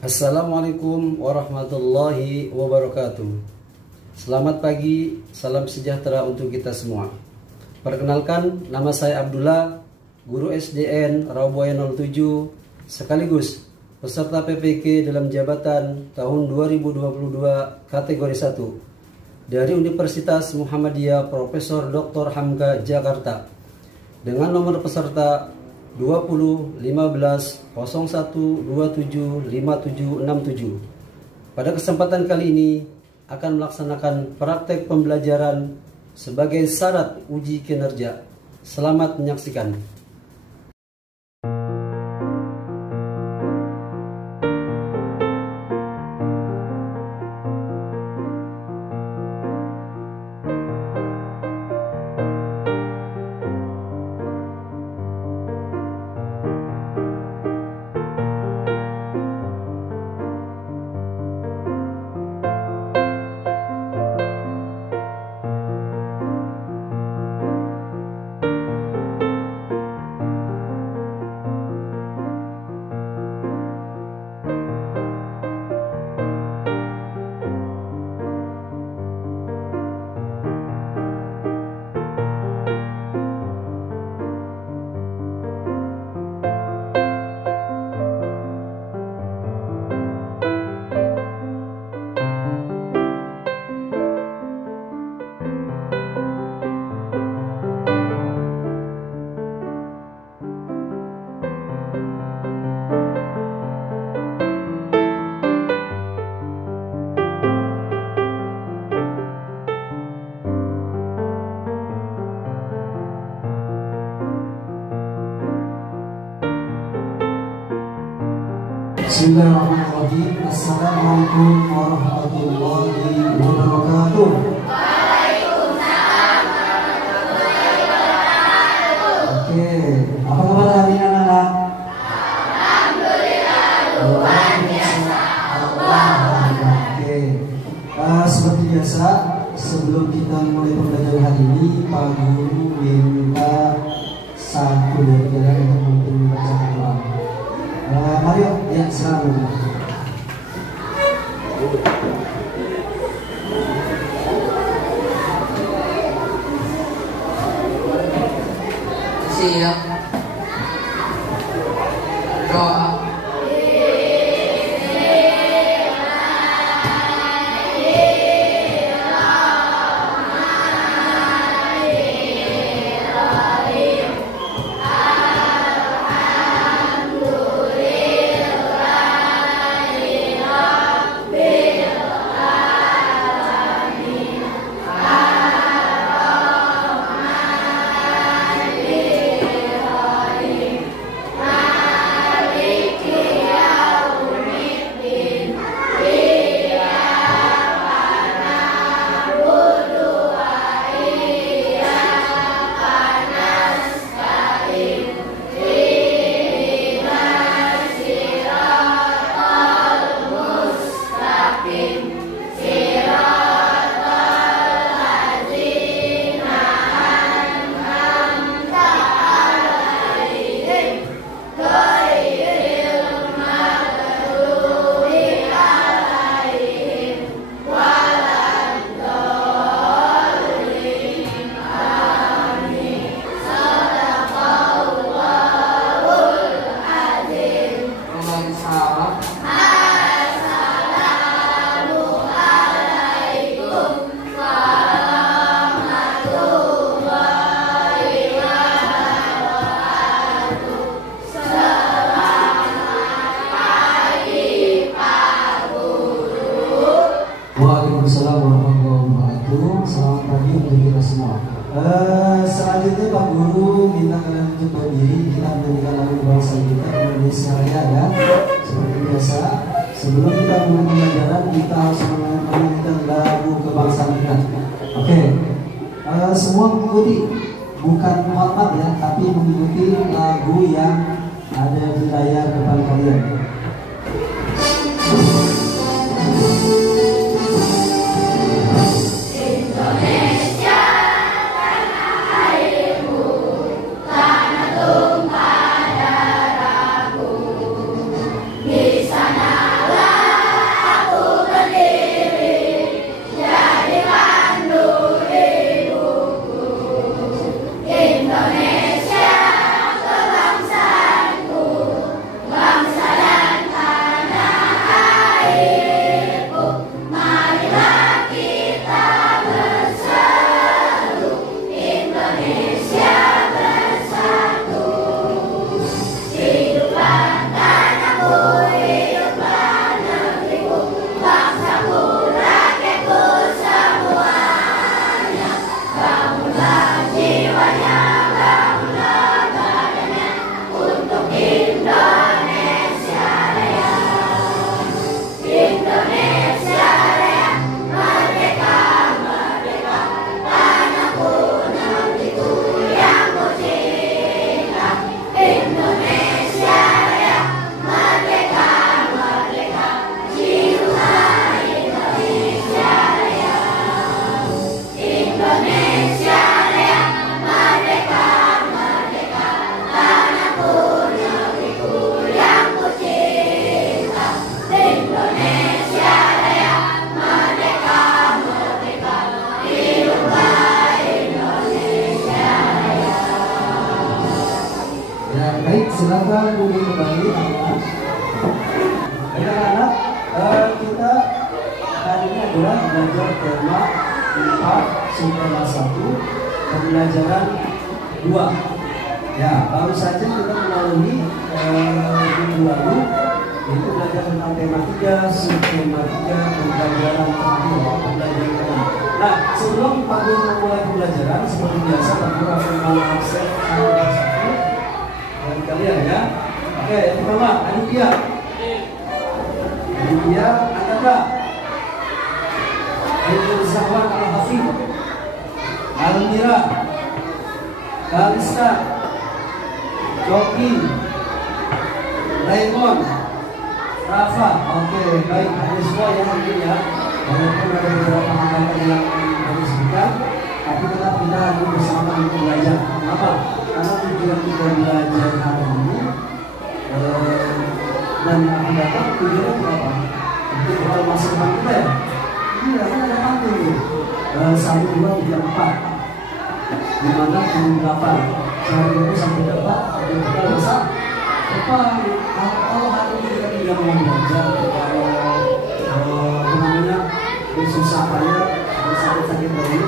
Assalamualaikum warahmatullahi wabarakatuh. Selamat pagi, salam sejahtera untuk kita semua. Perkenalkan, nama saya Abdullah, guru SDN Rawabuaya 07, sekaligus peserta PPK dalam jabatan tahun 2022 kategori 1 dari Universitas Muhammadiyah Profesor Dr. Hamka Jakarta dengan nomor peserta 20 15 01 27 5767. Pada kesempatan kali ini akan melaksanakan praktek pembelajaran sebagai syarat uji kinerja. Selamat menyaksikan. Bismillahirrahmanirrahim. Assalamualaikum warahmatullahi wabarakatuh. Waalaikumsalam warahmatullahi wabarakatuh. Oke, apa kabar hari ini anak-anak? Alhamdulillah luar biasa. Alhamdulillah. Oke, seperti biasa sebelum kita mulai pembelajaran hari ini, Pak Guru minta satu dari kalian untuk memimpin bacaan doa. Mario, ya selamat. Siap. Doa. Waalaikumsalam warahmatullahi wabarakatuh. Selamat pagi untuk kita semua. Selanjutnya Pak Guru minta kalian untuk berdiri. Kita menyanyikan lagu bangsa kita Indonesia Raya ya. Seperti biasa, sebelum kita mulai pembelajaran kita harus menyanyikan lagu kebangsaan kita. Oke, semua mengikuti, bukan muat ya, tapi mengikuti lagu yang ada di layar depan kalian. Di sana silakan duduk kembali. Anak-anak, kita hari ini adalah belajar tema 4 subtema 1 pembelajaran 2. Ya, baru saja kita melalui minggu lalu itu belajar tentang tema 3, subtema 3, pembelajaran terakhir, pembelajaran kedua. Nah, sebelum Pak Guru memulai pembelajaran, seperti biasa Pak Guru akan mengabsen satu persatu dari kalian ya. Oke, yang pertama, Aditya. Aditya, Ananda. Aidil Zahwan Al-Hafid. Almira. Kalista. Joki. Raymond. Rafa. Oke, baik, ada semua yang mungkin ya. Walaupun ada beberapa anggapan yang disebutkan, tapi tetap kita harus bersama untuk belajar. Kenapa? Karena tujuan kita belajar hari ini dan yang akan datang tujuannya untuk apa? Untuk bekal masa depan kita ya. Ini kan ada pantun tuh. 1, 2, 3, 4. Dimana 8. Sehari itu sampai dapat bekal masa depan. Kalau hari ini kita tidak mau belajar, kalau namanya susah payah, sakit-sakit dari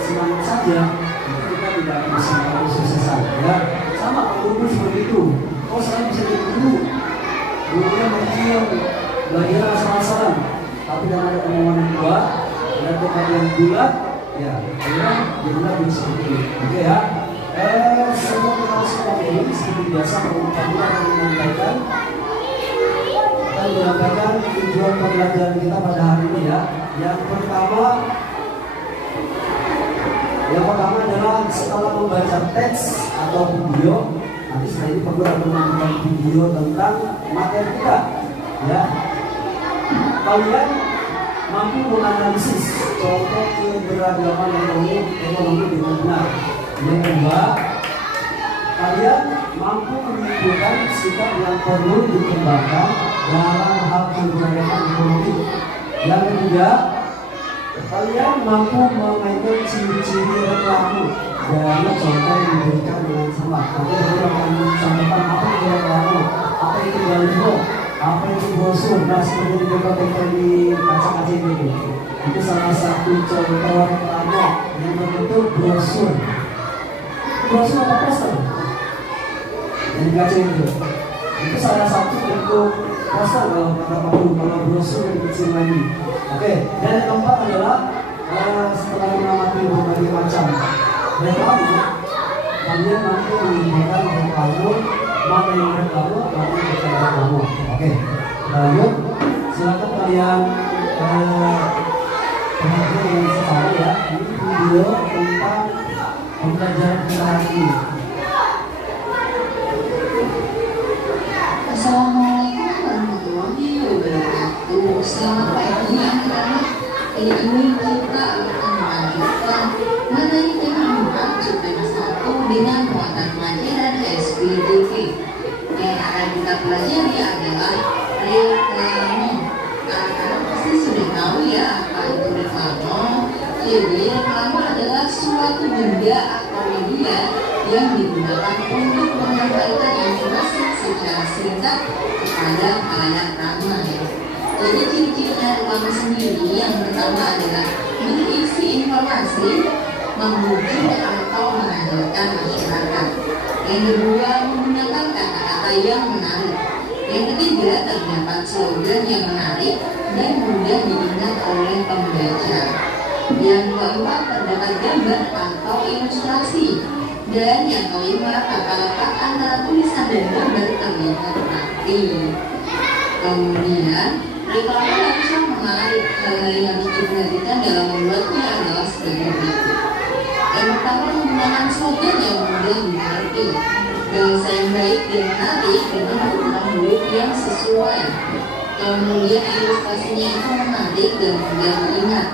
senang saja, kita tidak bisa melakukan kesuksesan. Ya, sama guru seperti itu. Oh, saya bisa jadi guru. Gurunya kecil, belajar asal-asalan. Tapi karena ada omongan yang kuat, ada tekad yang bulat, ya, akhirnya jadilah jadi seperti ini. Oke ya. Sebelum kita masuk ke ini, seperti biasa, Pak Guru akan menyampaikan tujuan pembelajaran kita pada hari ini ya. Yang pertama adalah setelah membaca teks atau video, nanti setelah ini perlu akan menonton video tentang materi kita ya. Kalian mampu menganalisis contoh keberagaman ekonomi dengan benar. Yang kedua, kalian mampu menunjukkan sikap yang perlu dikembangkan dalam hal kebijakan ekonomi. Yang ketiga, kalian mampu mengaitkan ciri-ciri reklame dari contoh yang diberikan dengan sama. Nanti kita akan sampaikan apa itu reklame, apa itu baliho, apa itu brosur. Nah, seperti di tempel di kaca-kaca ini, itu salah satu contoh reklame yang berbentuk brosur. Brosur apa poster? Yang dikaca itu salah satu bentuk poster kalau kata Pak Guru, kalau brosur yang kecil lagi. Oke, dan yang keempat adalah setelah mengamati berbagai macam reklame, kalian nanti menggunakan reklame, mana yang reklame, mana yang bukan reklame. Oke, lanjut, silakan kalian perhatikan dengan secara ya. Ini video tentang pembelajaran kita hari ini. Assalamualaikum warahmatullahi wabarakatuh. Selamat pagi anak-anak. Ini kita akan melanjutkan materi tema 4 subtema 1 dengan muatan pelajaran SPDV. Yang akan kita pelajari adalah reklame. Anak-anak pasti sudah tahu ya apa itu reklame. Jadi reklame adalah suatu benda atau media yang digunakan untuk menyampaikan informasi secara singkat kepada khalayak ramai. Jadi ciri-cirinya reklame sendiri yang pertama adalah berisi informasi, membujuk atau mengajarkan masyarakat. Yang kedua, menggunakan kata-kata yang menarik. Yang ketiga, terdapat slogan yang menarik dan mudah diingat oleh pembaca. Yang keempat, terdapat gambar atau ilustrasi. Dan yang kelima, kata letak antara tulisan dan gambar terlihat rapi. Kemudian, reklame harusnya menarik. Hal-hal yang harus diperhatikan dalam membuatnya adalah sebagai berikut. Yang pertama, menggunakan slogan yang mudah dimengerti, bahasa yang baik dan menarik dengan penggunaan huruf yang sesuai. Kemudian ilustrasinya itu menarik dan mudah diingat.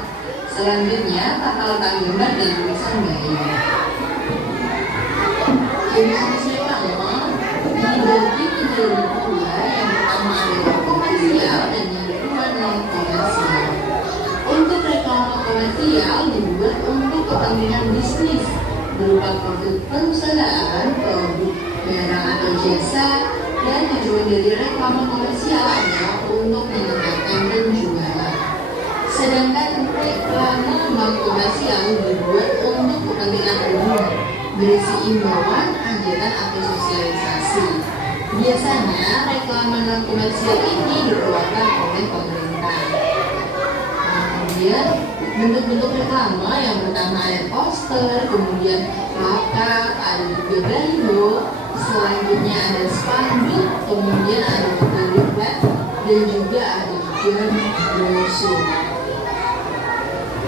Selanjutnya, tata letak gambar dan tulisan baik. Jenis reklame dibagi menjadi dua. Yang pertama adalah komersial dan yang kedua adalah komersial. Untuk reklame komersial dibuat untuk kepentingan bisnis berupa produk perusahaan, produk barang atau jasa, dan tujuan dari reklame komersial adalah untuk meningkatkan penjualan. Sedangkan reklame non-komersial dibuat untuk kepentingan umum, berisi imbauan, anjuran atau sosialisasi. Biasanya reklame non-komersial ini dikeluarkan oleh pemerintah. Kemudian bentuk-bentuk reklame yang pertama ada poster, kemudian plakat, ada juga baliho, selanjutnya ada spanduk, kemudian ada juga leaflet, dan juga ada juga brosur.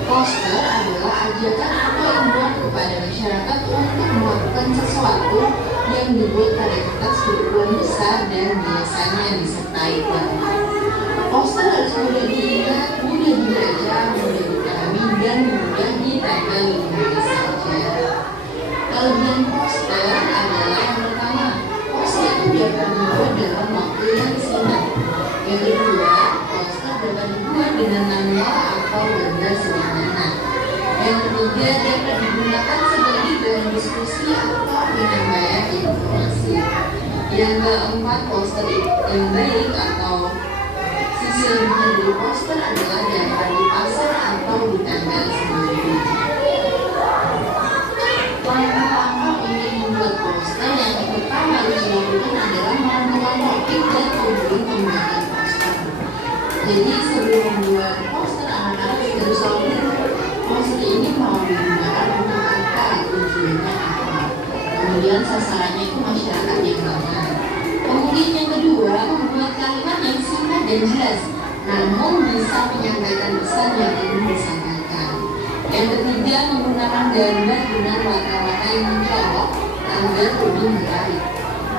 Poster adalah ajakan atau imbauan kepada masyarakat untuk melakukan sesuatu yang dibuat pada kertas berukuran besar dan biasanya disertai gambar. Poster harus mudah diingat, mudah dibaca, mudah dipahami, dan mudah ditempel di mana saja. Kelebihan poster adalah yang pertama, poster itu dapat dibuat dalam waktu yang singkat. Yang kedua, poster dapat dibuat dengan manual atau gambar sederhana. Yang ketiga, dapat digunakan sebagai bahan diskusi atau penyampaian informasi. Yang keempat, poster yang baik atau sisi lebihnya dari poster adalah dapat dipasang atau ditempel sendiri. Langkah-langkah untuk membuat poster yang pertama harus dilakukan adalah menemukan topik dan tujuan pembuatan poster. Jadi sebelum membuat poster, anak-anak harus tahu poster ini mau digunakan untuk apa, tujuannya apa. Kemudian sasarannya itu masyarakat yang mana. Kemudian yang kedua, membuat kalimat yang singkat dan jelas, namun bisa menyampaikan pesan yang ingin disampaikan. Yang ketiga, menggunakan gambar dengan warna-warna yang mencolok agar lebih menarik.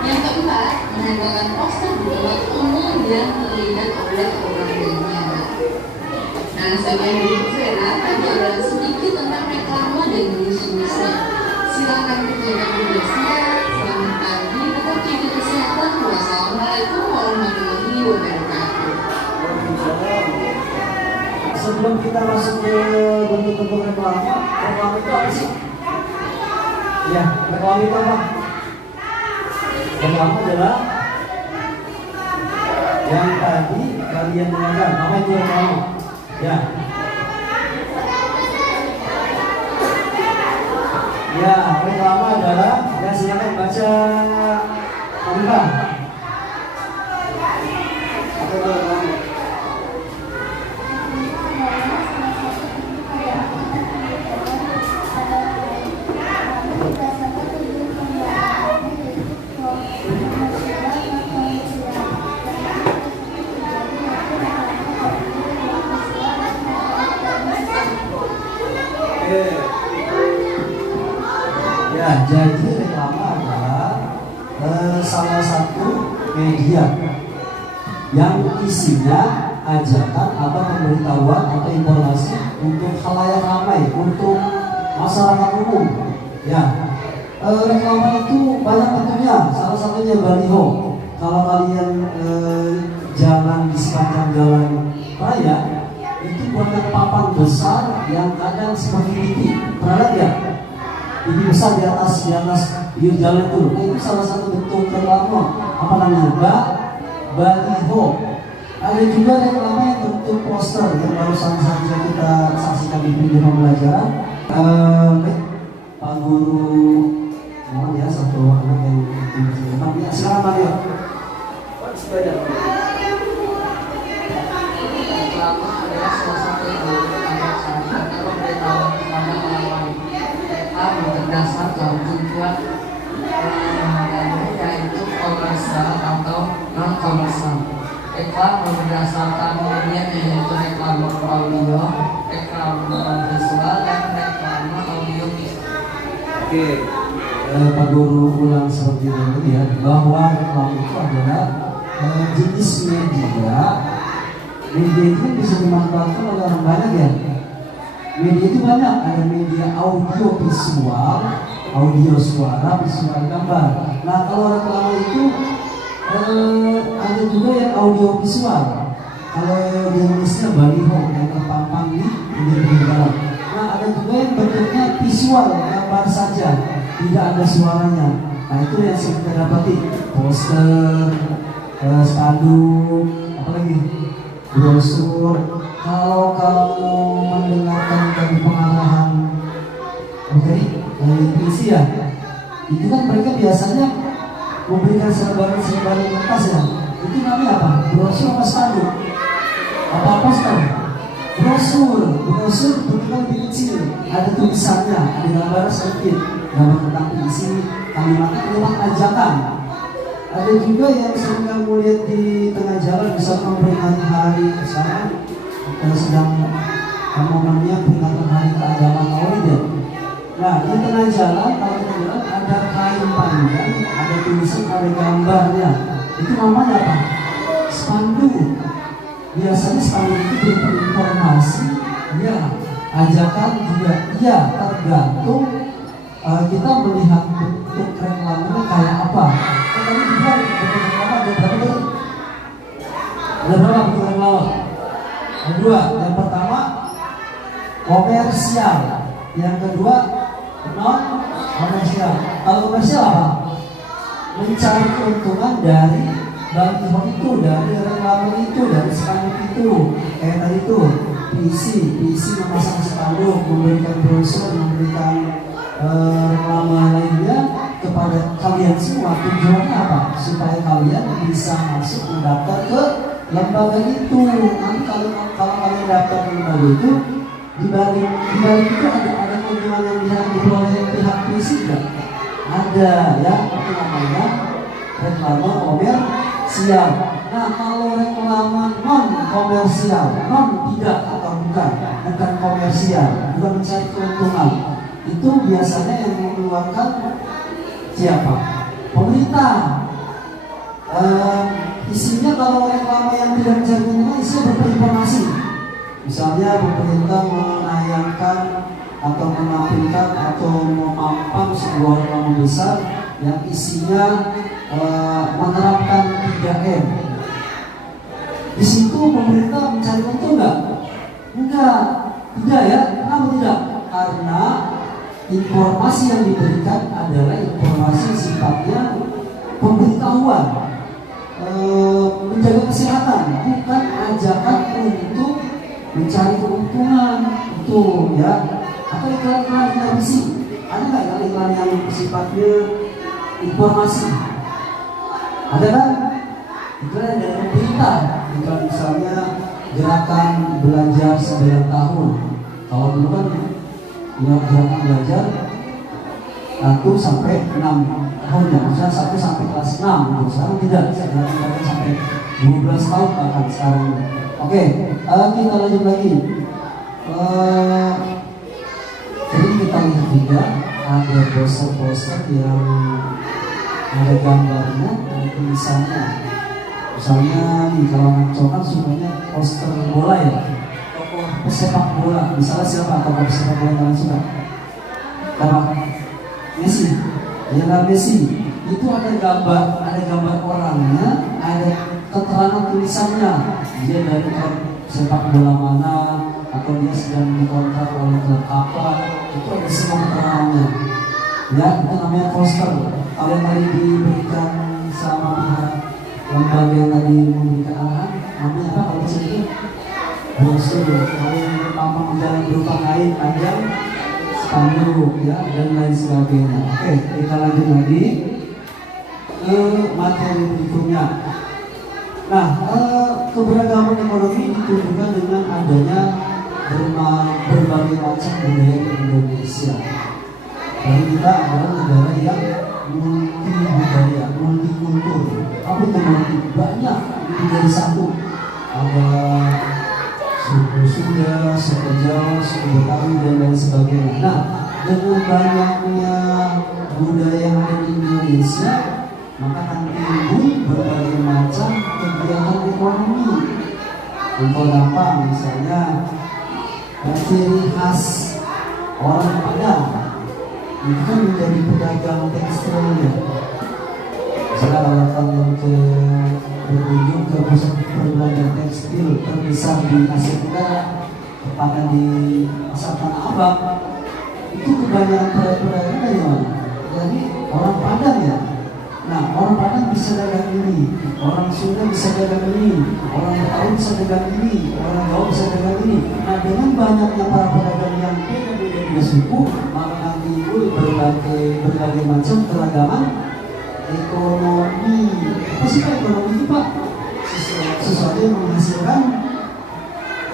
Yang keempat, menempelkan poster di tempat umum yang terlihat oleh orang banyak. Nah, sebagai berikut Vera tadi adalah sedikit tentang reklame dan jenis-jenisnya. Silakan menjaga tugasnya. Selamat pagi, tetap jaga kesehatan. Wassalamualaikum warahmatullahi wabarakatuh. Sebelum kita masuk ke bentuk-bentuk reklame itu apa sih? Ya, reklame itu apa? Reklame adalah yang tadi kalian dengarkan. Apa itu reklame? Ya. Ya, reklame adalah, ya silakan baca Amika. Apa itu reklame? Ya, jadi reklame adalah salah satu media yang isinya ajakan atau pemberitahuan atau informasi untuk khalayak ramai, untuk masyarakat umum. Ya, reklame itu banyak bentuknya. Salah satunya baliho. Kalau kalian jalan di sepanjang jalan raya, itu buatkan papan besar yang kadang seperti TV. Pernah lihat ya? TV besar di atas pinggir jalan itu. Nah, itu salah satu bentuk reklame. Apa namanya? Baliho. Ada juga reklame yang bentuk poster yang barusan saja kita saksikan di video pembelajaran. Pak Guru, mohon ya satu anak yang ya, silakan Mario. Reklame adalah salah satu yang dilakukan masyarakat atau memberitahuan kepada orang lain. Reklame berdasarkan tujuan yaitu komersial atau non komersial. Reklame berdasarkan media yaitu reklame audio, reklame visual, dan reklame audio visual. Oke, Pak Guru ulang seperti ini ya, bahwa reklame itu adalah jenis media. Media itu bisa dimanfaatkan oleh orang banyak ya. Media itu banyak, ada media audio visual, audio suara, visual gambar. Nah, kalau reklame itu ada juga yang audio visual. Kalau di Indonesia baliho yang terpampang di pinggir jalan. Nah, ada juga yang bentuknya visual, gambar saja, tidak ada suaranya. Nah itu yang sering kita dapati, poster, spanduk, apalagi brosur. Kalau kamu mendengarkan dari pengarahan dari puisi ya, itu kan mereka biasanya memberikan selebaran kertas ya. Itu namanya apa? Brosur apa spanduk? Apa poster? Brosur bentuknya lebih kecil, ada tulisannya, ada gambar sedikit, gambar tentang puisi, kalimat ajakan. Ada juga yang sering kamu lihat di tengah jalan, misalnya memperingati hari sekarang sedang momennya peringatan hari keagamaan Maulid ya. Nah di tengah jalan, kalau kita jalan ada kain panjang, ada tulisan, ada gambarnya. Itu namanya apa? Spanduk. Biasanya spanduk itu berupa informasi, ya, ajakan juga, ya, tergantung kita melihat bentuk reklamanya kayak apa. Tadi juga bentuk reklama ada berapa tadi? Ada berapa bentuk reklama? Ada dua. Yang pertama komersial, yang kedua non komersial. Kalau komersial apa? Mencari keuntungan dari baliho itu, dari reklame itu, dari spanduk itu. Kayak tadi itu puisi memasang spanduk, memberikan brosur, memberikan reklame lainnya kepada kalian semua. Tujuannya apa? Supaya kalian bisa masuk mendaftar ke lembaga itu. Nanti kalau kalian daftar ke lembaga itu, di balik itu ada keuntungan yang bisa diperoleh pihak puisi enggak? Ada ya, itu namanya reklame komersial. Nah kalau reklame non komersial, non tidak atau bukan komersial, bukan mencari keuntungan, itu biasanya yang mengeluarkan siapa? Pemerintah. Isinya kalau reklame yang tidak mencari keuntungan, isinya berinformasi. Misalnya pemerintah menayangkan atau menampilkan atau memampang sebuah reklame besar yang isinya menerapkan 3M. Di situ pemerintah mencari untung nggak? Tidak ya. Kenapa tidak? Karena informasi yang diberikan adalah informasi sifatnya pemberitahuan, menjaga kesehatan, bukan ajakan untuk mencari keuntungan itu ya. Atau iklan-iklan di televisi, ada nggak iklan yang sifatnya informasi? Ada kan? Iklan dari pemerintah, iklan misalnya gerakan belajar 9 tahun. Kalau dulu kan gerakan belajar 1 sampai 6 tahun ya, misalnya 1 sampai kelas 6 gitu. Sekarang tidak, gerakan belajar sampai 12 tahun bahkan sekarang. Oke, kita lanjut lagi. Jadi kita lihat juga ada poster-poster yang ada gambarnya, ada tulisannya. Misalnya nih kalau anak cowok kan sukanya poster bola ya, tokoh pesepak bola. Misalnya siapa tokoh pesepak bola yang kalian suka? Siapa? Messi. Lionel Messi. Itu ada gambar orangnya, ada keterangan tulisannya. Dia dari klub sepak bola mana, atau dia sedang dikontrak oleh klub apa, itu ada semua keterangannya. Ya, itu namanya poster. Kalau yang tadi diberikan sama pihak lembaga yang tadi memberikan arahan, namanya apa kalau itu? Brosur. Kalau yang tampak di jalan berupa kain panjang, spanduk, ya, dan lain sebagainya. Oke, kita lanjut lagi ke materi berikutnya. Nah, keberagaman ekonomi ditunjukkan dengan adanya berbagai macam budaya di Indonesia. Jadi kita adalah negara yang multi budaya, multikultur. Apa itu multi? Banyak, lebih dari satu. Ada suku Sunda, suku Jawa, suku Betawi, dan lain sebagainya. Nah, dengan banyaknya budaya yang ada di Indonesia, maka akan timbul berbagai macam kegiatan ekonomi. Contoh gampang, misalnya ciri khas orang Padang itu kan menjadi pedagang tekstilnya. Misalnya kalau kalian berkunjung ke pusat perbelanjaan tekstil terbesar di Asia Tenggara, tepatnya di Pasar Tanah Abang, itu kebanyakan pedagang dari mana? Dari orang Padang ya. Nah, orang Padang bisa dagang ini, orang Sunda bisa dagang ini, orang Betawi bisa dagang ini, orang Jawa bisa dagang ini. Nah, dengan banyaknya para pedagang yang beda-beda suku, maka nanti timbul berbagai macam keragaman ekonomi. Apa sih Pak ekonomi itu Pak? Sesuatu yang menghasilkan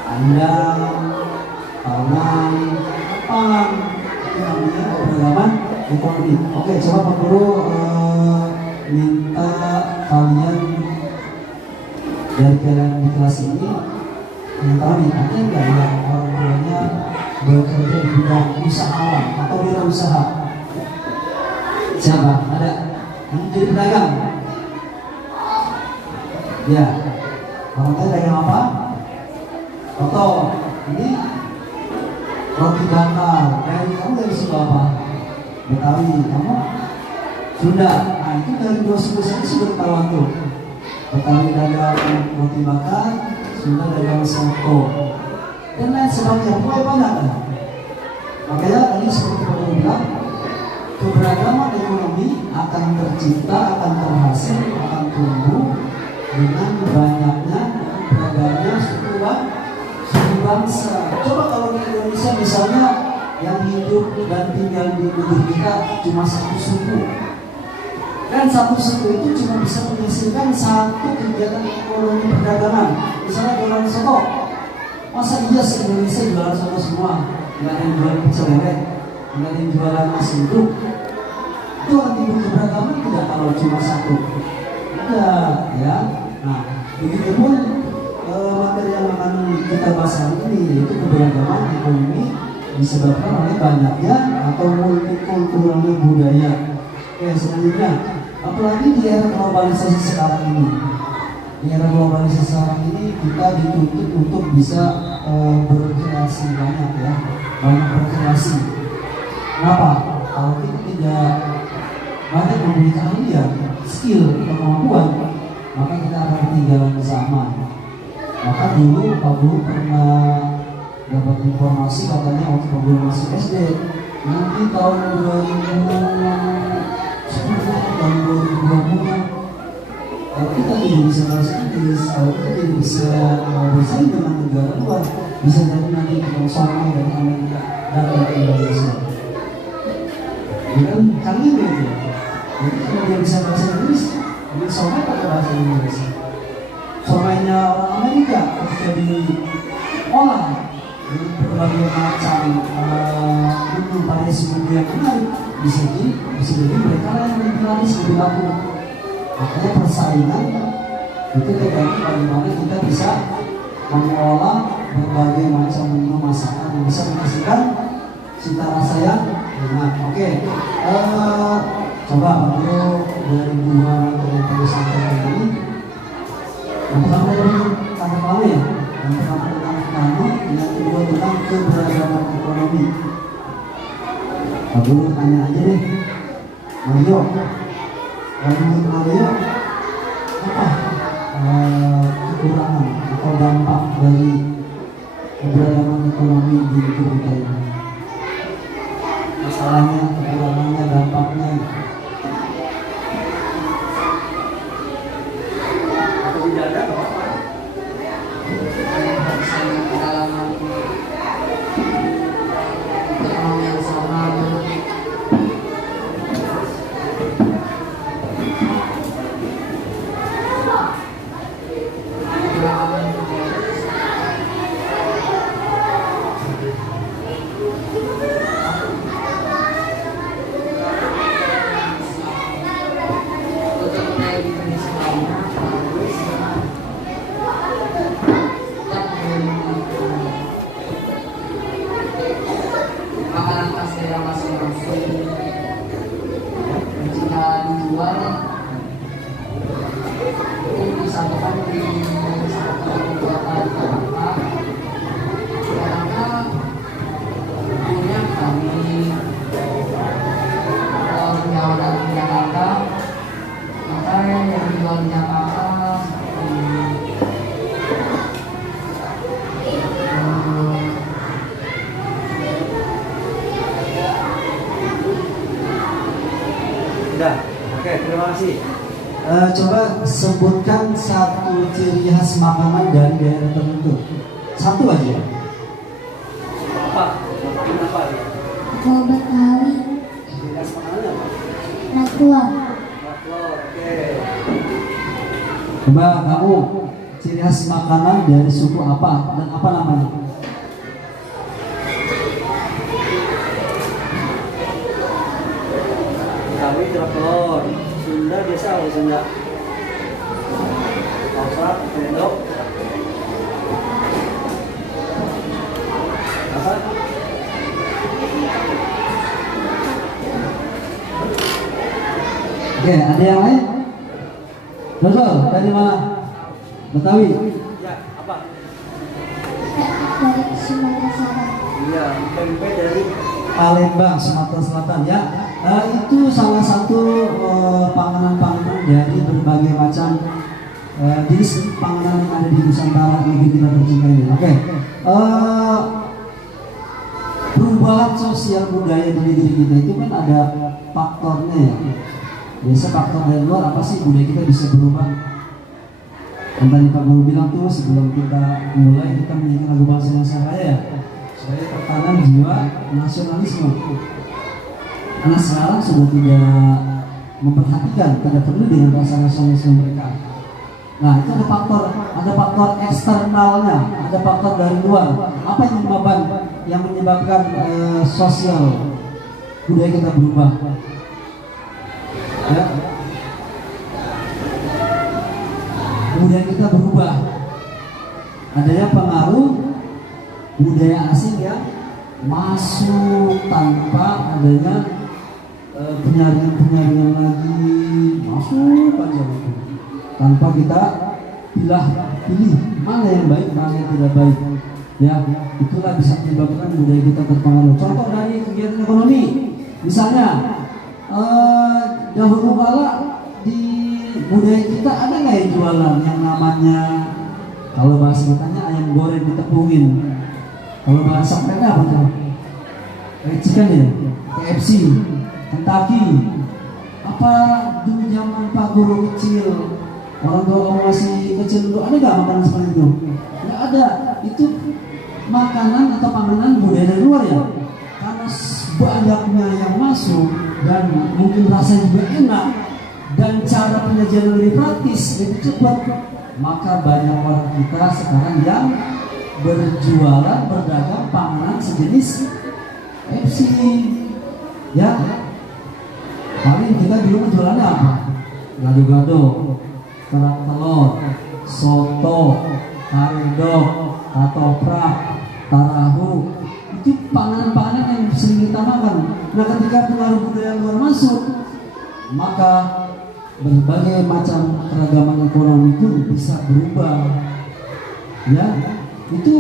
andang, pangan, pangan, itu namanya keberagaman ekonomi. Oke, coba Pak Guru minta kalian dari kalian di kelas ini yang tahu nih, ada nggak yang orang tuanya bekerja di bidang usaha atau wirausaha? Siapa? Ada? Yang jadi pedagang? Ya. Orang tua dagang apa? Foto. Ini roti bakar. Kamu dari suku apa? Betawi. Kamu? Sunda. Nah itu dari dua suku saya sudah ketahuan tuh. Betawi dagang roti bakar, Sunda dagang soto, dan lain sebagainya. Pokoknya banyak kan. Makanya tadi seperti Pak bilang, keberagaman ekonomi akan tercipta, akan terhasil, akan tumbuh dengan banyaknya beragamnya suku bangsa. Coba kalau di Indonesia misalnya yang hidup dan tinggal di negeri kita cuma satu suku, dan satu suku itu cuma bisa menghasilkan satu kegiatan ekonomi perdagangan. Misalnya jualan soto, masa iya se-Indonesia jualan soto semua? Nggak ada yang jualan pecel lele, nggak ada yang jualan nasi uduk. Itu akan timbul keberagaman tidak kalau cuma satu? Tidak, ya. Nah, begitupun materi yang akan kita bahas hari ini, yaitu keberagaman ekonomi disebabkan oleh banyaknya atau multikulturalnya budaya. Oke, selanjutnya, apalagi di era globalisasi sekarang ini. Di era globalisasi sekarang ini kita dituntut untuk bisa berkreasi banyak ya, banyak berkreasi. Kenapa? Kalau kita tidak banyak memiliki keahlian, skill, kemampuan, maka kita akan ketinggalan zaman. Maka dulu Pak Guru pernah dapat informasi katanya waktu Pak Guru masih SD, nanti tahun 2010 tahun 2020 kalau kita tidak bisa bahasa Inggris, kalau kita tidak bisa bersaing dengan negara luar, bisa jadi nanti kita somai dari Amerika datang ke Indonesia. Ya kan kangen gitu. Jadi kalau dia bisa bahasa Inggris, dia somai pakai bahasa Inggris. Somainya orang Amerika ketika diolah dengan berbagai macam menu variasi menu yang menarik, bisa jadi mereka lah yang lebih laris, lebih laku. Makanya persaingan itu tergantung bagaimana kita bisa mengolah berbagai macam menu masakan yang bisa menghasilkan cita rasa yang enak. Oke, coba Pak Guru dari dua materi yang tadi sampaikan ini, yang pertama dari kata kamu ya, yang pertama tentang kamu, yang kedua tentang keberagaman ekonomi. Pak Guru tanya aja deh, Mario. Dan menurut Mario, apa kekurangan atau dampak dari keberagaman ekonomi di negeri kita ini? Masalahnya, kekurangannya, dampaknya. Atau tidak ada apa-apa? Ekonomi yang sama. kasih. Coba sebutkan satu ciri khas makanan dari daerah tertentu. Satu aja. Apa? Makanan apa? Kue Betawi. Ciri khas makanannya apa? Natua. Oke. Coba kamu ciri khas makanan dari suku apa dan apa namanya? Betawi Cirebon. Sunda biasa apa Sunda? Pausat, Sendok. Apa? Oke, ada yang lain? Dodol, dari mana? Betawi? Ya, apa? Dari Sumatera Selatan. Iya, tempe dari Palembang, Sumatera Selatan ya. Itu salah satu panganan-panganan dari berbagai macam jenis panganan yang ada di Nusantara negeri kita tercinta ini. Oke. Perubahan sosial budaya di negeri kita itu kan ada faktornya ya. Biasa faktor dari luar apa sih budaya kita bisa berubah? Yang tadi Pak Guru bilang tuh sebelum kita mulai kita menyanyi lagu bangsa Indonesia Raya ya. Saya tertanam jiwa nasionalisme. Karena sekarang sudah tidak memperhatikan, tidak peduli dengan rasa nasionalisme mereka. Nah itu ada faktor eksternalnya, ada faktor dari luar. Apa yang menyebabkan sosial budaya kita berubah? Ya. Budaya kita berubah. Adanya pengaruh budaya asing yang masuk tanpa adanya penyaringan lagi masuk aja gitu. Tanpa kita pilih mana yang baik mana yang tidak baik ya, itulah bisa menyebabkan budaya kita terpengaruh. Contoh dari kegiatan ekonomi misalnya dahulu kala di budaya kita ada nggak yang jualan yang namanya kalau bahasa kitanya ayam goreng ditepungin, kalau bahasa mereka apa tuh? Chicken ya, KFC, Kentucky. Apa dulu zaman Pak Guru kecil, orang tua kamu masih kecil dulu, ada nggak makanan seperti itu? Nggak ada. Itu makanan atau panganan budaya dari luar ya. Karena banyaknya yang masuk dan mungkin rasanya juga enak dan cara penyajian lebih praktis, lebih cepat, maka banyak orang kita sekarang yang berjualan berdagang panganan sejenis FC ya. Paling kita dulu menjualannya apa? Gado-gado, kerak telur, soto, karedok, ketoprak, tahu. Itu panganan-panganan yang sering kita makan. Nah ketika pengaruh budaya luar masuk, maka berbagai macam keragaman ekonomi itu bisa berubah. Ya, itu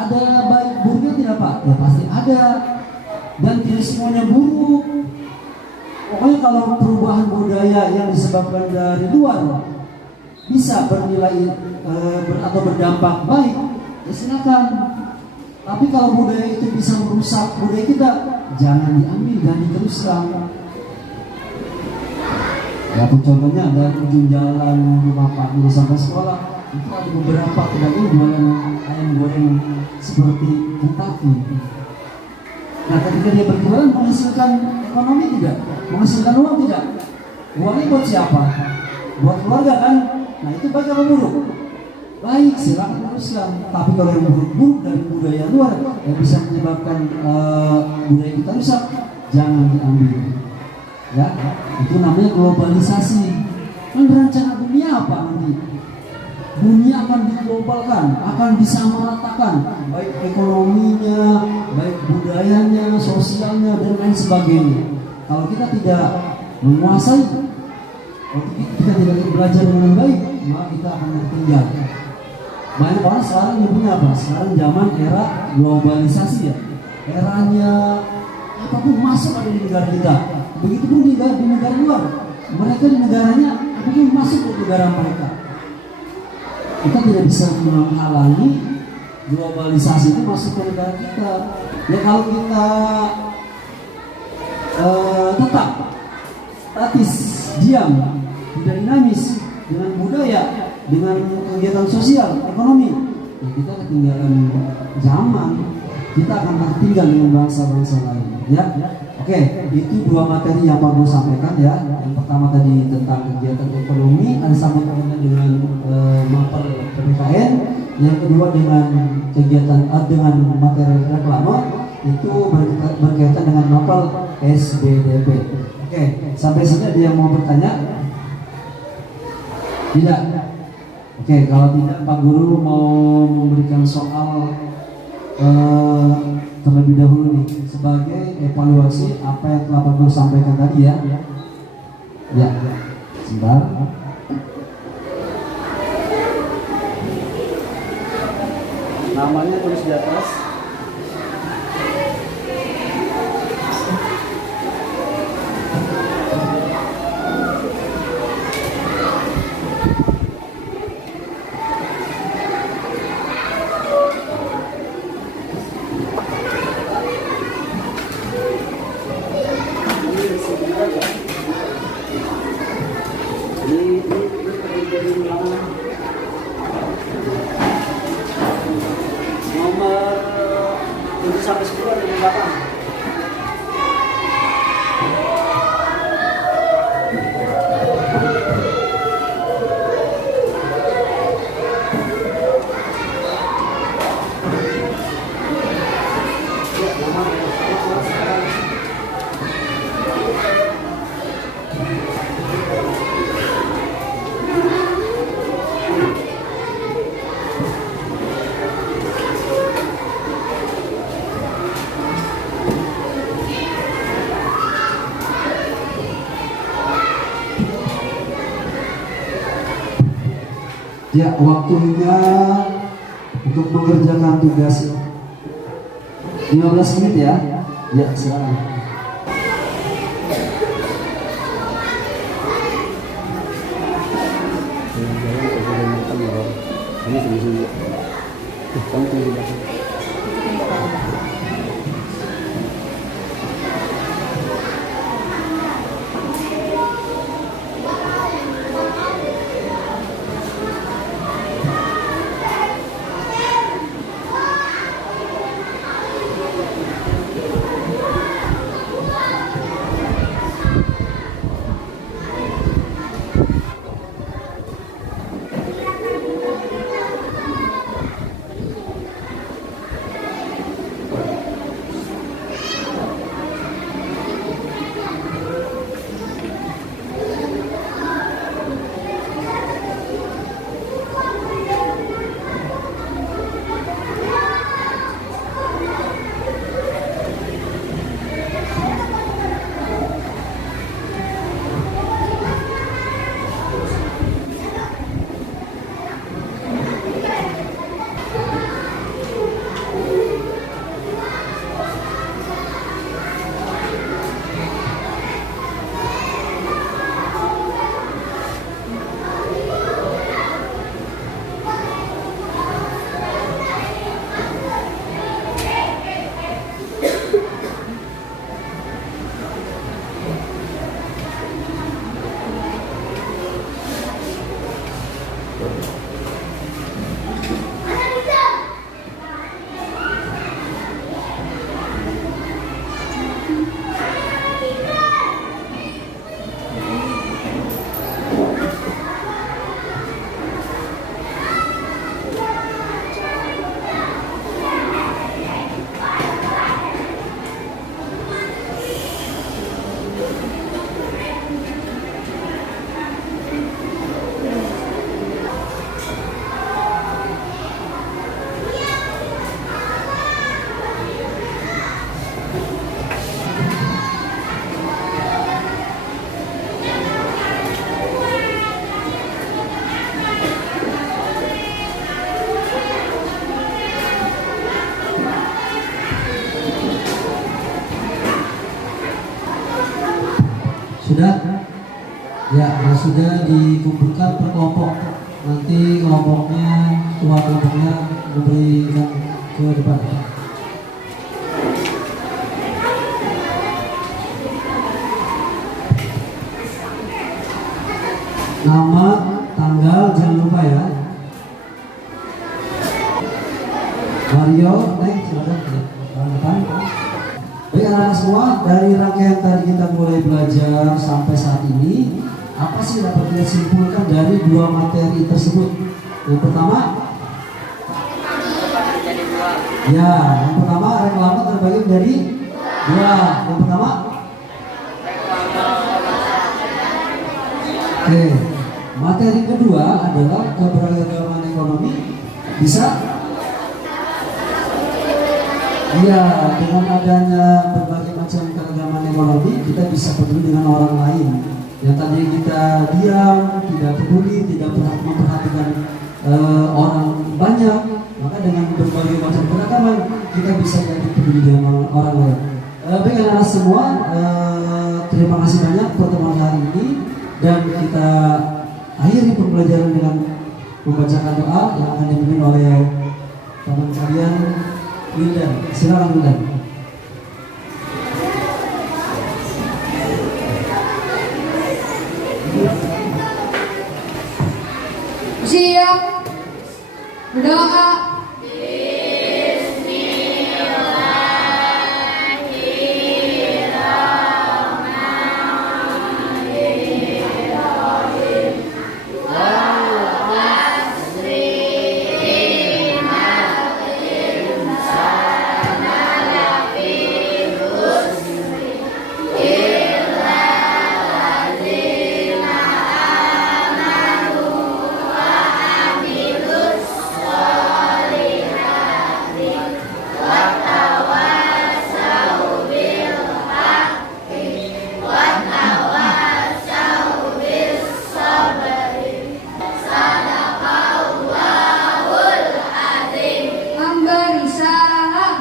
ada baik buruknya tidak Pak? Ya pasti ada. Dan tidak semuanya buruk. Pokoknya kalau perubahan budaya yang disebabkan dari luar bisa bernilai atau berdampak baik, ya silakan. Tapi kalau budaya itu bisa merusak budaya kita, jangan diambil dan diteruskan. Ya contohnya ada ujung jalan rumah Pak Guru sampai sekolah itu ada beberapa pedagang jualan ayam goreng seperti Kentucky. Nah ketika dia berjualan menghasilkan ekonomi tidak? Menghasilkan uang tidak? Uangnya buat siapa? Buat keluarga kan? Nah itu baik apa buruk? Baik, silakan teruskan. Tapi kalau yang buruk-buruk dari budaya luar yang bisa menyebabkan budaya kita rusak, jangan diambil. Ya, itu namanya globalisasi. Kan rencana dunia apa nanti? Dunia akan diglobalkan, akan disamaratakan, baik ekonominya, baik budayanya, sosialnya, dan lain sebagainya. Kalau kita tidak menguasai, kalau kita tidak belajar dengan baik, maka kita akan tertinggal. Banyak orang sekarang nyebutnya apa? Sekarang zaman era globalisasi ya. Eranya apapun masuk ada di negara kita. Begitupun di negara luar. Mereka di negaranya apapun masuk ke negara mereka. Kita tidak bisa menghalangi globalisasi itu masuk ke negara kita. Ya kalau kita tetap statis, diam, tidak dinamis dengan budaya, dengan kegiatan sosial, ekonomi, ya kita ketinggalan zaman. Kita akan tertinggal dengan bangsa-bangsa lain. Ya, oke. Itu dua materi yang Pak Guru sampaikan ya. Yang pertama tadi tentang kegiatan ekonomi, ada sambungannya dengan mapel PPKN. Yang kedua dengan kegiatan dengan materi reklame itu berkaitan dengan mapel SBDP. Oke, sampai sini ada yang mau bertanya? Tidak. Oke, kalau tidak Pak Guru mau memberikan soal terlebih dahulu nih sebagai evaluasi apa yang telah Pak Guru sampaikan tadi ya. Ya, sebentar. Namanya tulis di atas. Nomor 7 sampai 10 ada di belakang. Ya, waktunya untuk mengerjakan tugas 15 menit ya. Ya, silakan. Sudah? Ya, sudah dikumpulkan per kelompok. Nanti kelompoknya, ketua kelompoknya memberikan ke depan. Nama, tanggal, jangan lupa ya. Mario, naik silakan. Baik anak-anak semua, dari rangkaian tadi kita mulai belajar sampai saat ini, apa sih dapat kita simpulkan dari dua materi tersebut? Yang pertama, ya, yang pertama reklame terbagi menjadi dua. Yang pertama, oke. Materi kedua adalah keberagaman ekonomi. Bisa? Iya, dengan adanya berbagai macam keragaman ekonomi, kita bisa peduli dengan orang lain. Yang tadinya kita diam, tidak peduli, tidak memperhatikan orang banyak, maka dengan berbagai macam keragaman kita bisa jadi peduli dengan orang lain. Baik anak-anak semua, terima kasih banyak pertemuan hari ini, dan kita akhiri pembelajaran dengan membacakan doa yang akan dipimpin oleh teman kalian Wildan. Silakan Wildan. Siap berdoa. Memberi salam.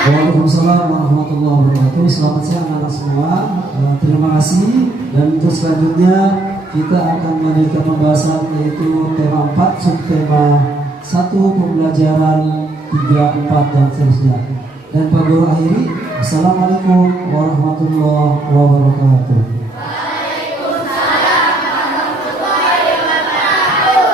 Waalaikumsalam warahmatullahi wabarakatuh. Selamat siang anak semua. Terima kasih. Dan untuk selanjutnya kita akan melanjutkan pembahasan yaitu tema 4, subtema 1, pembelajaran 3, 4 dan seterusnya. Dan Pak Guru akhiri. Assalamualaikum warahmatullahi wabarakatuh.